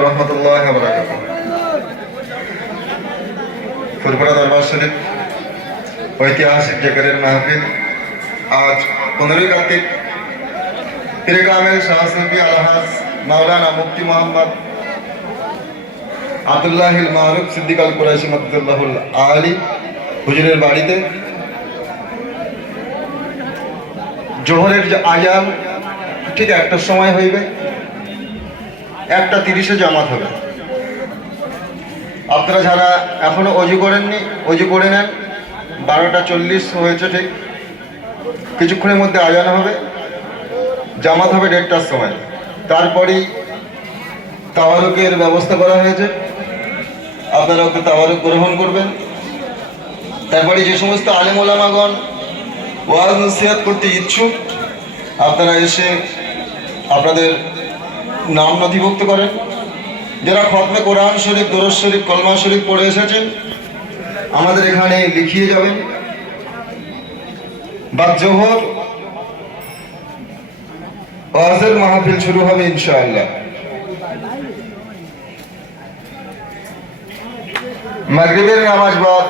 রহমতুল্লাহ বারাকাতুহু। ফুরফুরা দরবার শরীফ ঐতিহাসিক জিকিরের মাহফিল আজ 15 কার্তিক পীরে কামেল শাহ সুফি আলহাজ মাওলানা মুফতি মোহাম্মদ আব্দুল্লাহিল মারুফ সিদ্দিক আল কুরাইশি মাদদুল্লাহুল আলী হুজুরের বাড়িতে জোহরের যে আজান ঠিক 1টার সময় হইবে, 1:30-এ জামাত হবে। আপনারা যারা এখনো অজু করেননি অজু করে নেন। 12:40 হয়েছে, ঠিক কিছুক্ষণের মধ্যে আজান হবে, জামাত হবে 1:30টার সময়। তারপরেই তাওয়ারুকের ব্যবস্থা করা হয়েছে, আপনারা ওকে তাওয়ারুক গ্রহণ করবেন। তারপরে যে সমস্ত আলেম ওলামাগণ ওয়াজ নসিহত করতে ইচ্ছুক, আপনারা এসে আপনাদের নাম নথিভুক্ত করেন। যারা খতমে কোরআন শরীফ, দরুদ শরীফ, কলমা শরীফ পড়ে এসেছেন, আমাদের এখানে লিখিয়ে যাবেন। বাদ জোহর ওয়াজের মাহফিল শুরু হবে ইনশাআল্লাহ। মাগরিবের নামাজ বাদ